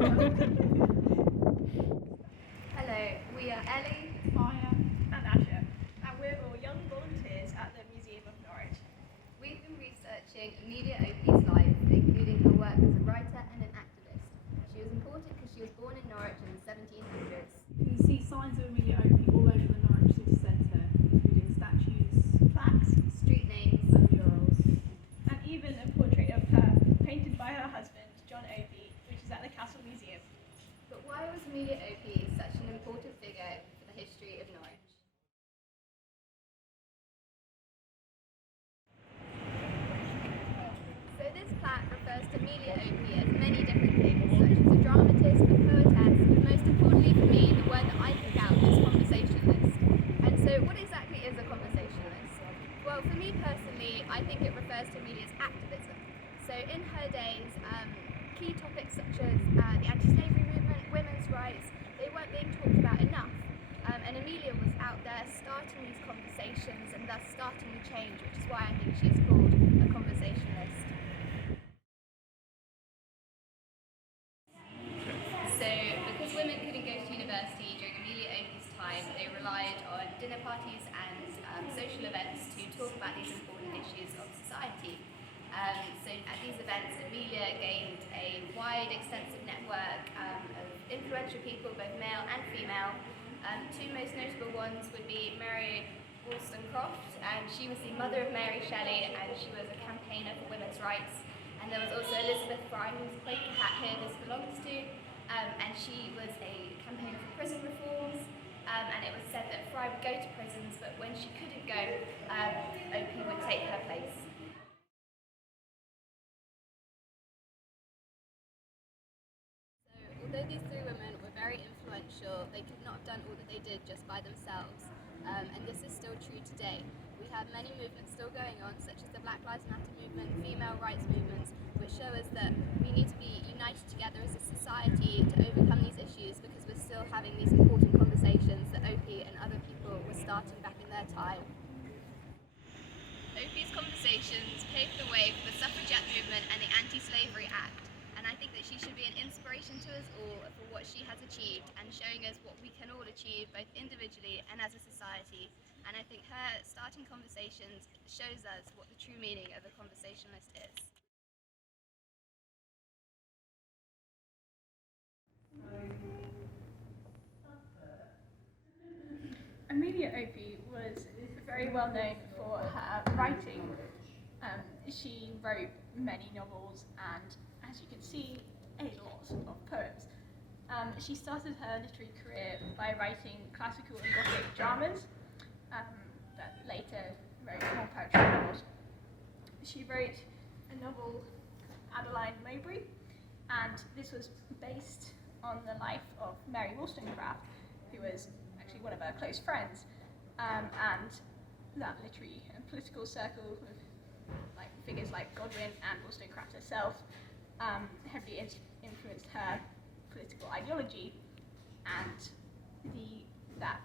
Hello, we are Ellie, Maya and Asha, and we're all young volunteers at the Museum of Norwich. We've been researching Amelia Opie's life, including her work as a writer and an activist. She was important because she was born in Norwich in the 1700s. You can see signs of Amelia Opie all over the Norwich city centre, including statues, Plaques, Street names, and murals. and even a portrait of her painted by her husband, John Opie, which is at the Castle Museum. But why was Amelia Opie such an important figure for the history of Norwich? So this plaque refers to Amelia Opie as many different things, such as a dramatist, a poetess, but most importantly for me, the word that I pick out is conversationalist. And so what exactly is a conversationalist? Well, for me personally, I think it refers to Amelia's activism. So in her days, key topics such as the anti-slavery movement, women's rights, they weren't being talked about enough. And Amelia was out there starting these conversations and thus starting the change, which is why I think she's called a conversationalist. So, because women couldn't go to university during Amelia Opie's time, they relied on dinner parties and social events to talk about these important issues of society. So at these events, Amelia gained a wide, extensive network of influential people, both male and female. Two most notable ones would be Mary Wollstonecraft, and she was the mother of Mary Shelley, and she was a campaigner for women's rights. And there was also Elizabeth Fry, whose Quaker hat here this belongs to, and she was a campaigner for prison reforms. And it was said that Fry would go to prisons, but when she couldn't go, Opie would take her place. Although these three women were very influential, they could not have done all that they did just by themselves. And this is still true today. We have many movements still going on, such as the Black Lives Matter movement, female rights movements, which show us that we need to be united together as a society to overcome these issues, because we're still having these important conversations that Opie and other people were starting back in their time. Opie's conversations paved the way for the suffragette movement and the Anti-Slavery Act. And I think that she should be an inspiration to us all for what she has achieved and showing us what we can all achieve both individually and as a society. And I think her starting conversations shows us what the true meaning of a conversationalist is. Amelia Opie was very well known for her writing. She wrote many novels and, as you can see, a lot of poems. She started her literary career by writing classical and Gothic dramas, that later wrote more poetry novels. She wrote a novel, Adeline Mowbray, and this was based on the life of Mary Wollstonecraft, who was actually one of her close friends, and that literary and political circle of figures like Godwin and Wollstonecraft herself heavily influenced her political ideology, and that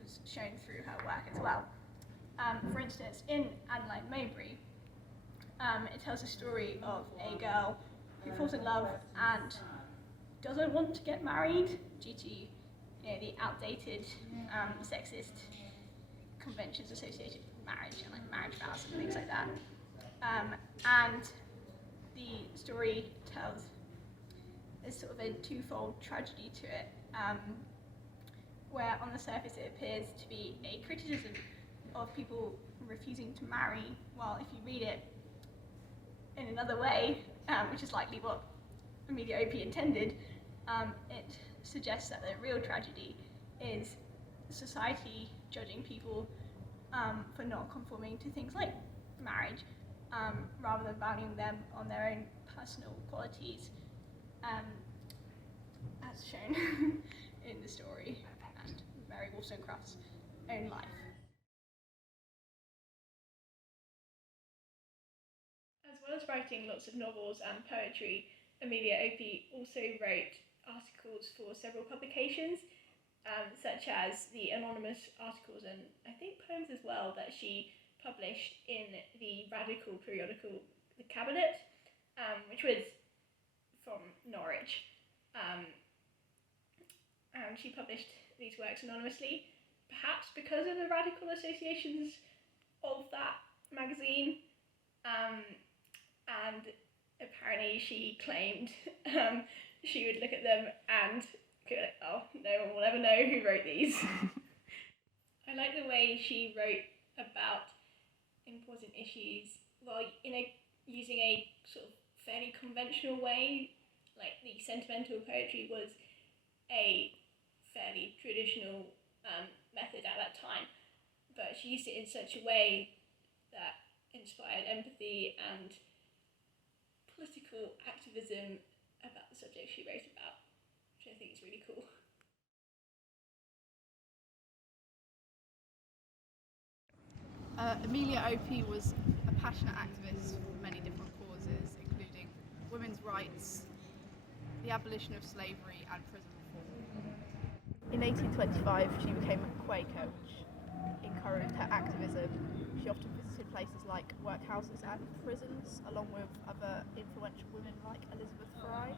was shown through her work as well. For instance, in Adeline Mowbray, it tells the story of a girl who falls in love and doesn't want to get married due to the outdated sexist conventions associated with marriage and marriage vows and things like that. And the story tells a sort of a twofold tragedy to it, where on the surface it appears to be a criticism of people refusing to marry, while if you read it in another way, which is likely what Amelia Opie intended, it suggests that the real tragedy is society judging people for not conforming to things like marriage, rather than valuing them on their own personal qualities, as shown in the story and Mary Wollstonecraft's own life. As well as writing lots of novels and poetry, Amelia Opie also wrote articles for several publications, such as the anonymous articles and I think poems as well that she published in the radical periodical The Cabinet, which was from Norwich. She published these works anonymously, perhaps because of the radical associations of that magazine, and apparently she claimed she would look at them and go, oh, no one will ever know who wrote these. I like the way she wrote about important issues, well, using a sort of fairly conventional way. Like, the sentimental poetry was a fairly traditional method at that time, but she used it in such a way that inspired empathy and political activism about the subject she wrote about, which I think is really cool. Amelia Opie was a passionate activist for many different causes, including women's rights, the abolition of slavery and prison reform. In 1825 she became a Quaker, which encouraged her activism. She often visited places like workhouses and prisons, along with other influential women like Elizabeth Fry.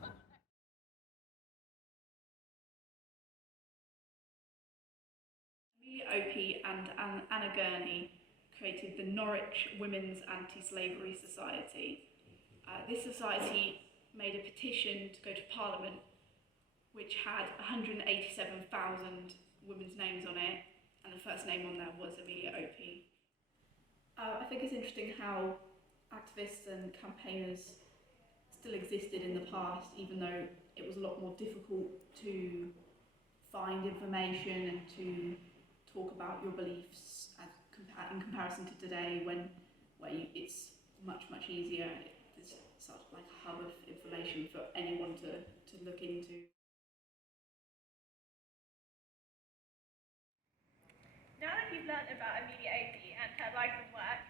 Amelia Opie and Anna Gurney created the Norwich Women's Anti-Slavery Society. This society made a petition to go to Parliament which had 187,000 women's names on it, and the first name on there was Amelia Opie. I think it's interesting how activists and campaigners still existed in the past, even though it was a lot more difficult to find information and to talk about your beliefs in comparison to today, where it's much easier. There's sort of like a hub of information for anyone to look into. Now that you've learned about Amelia Opie and her life and work,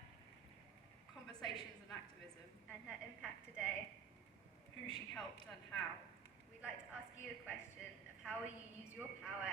Conversations and activism, And her impact today, who she helped and how. we'd like to ask you a question of how will you use your power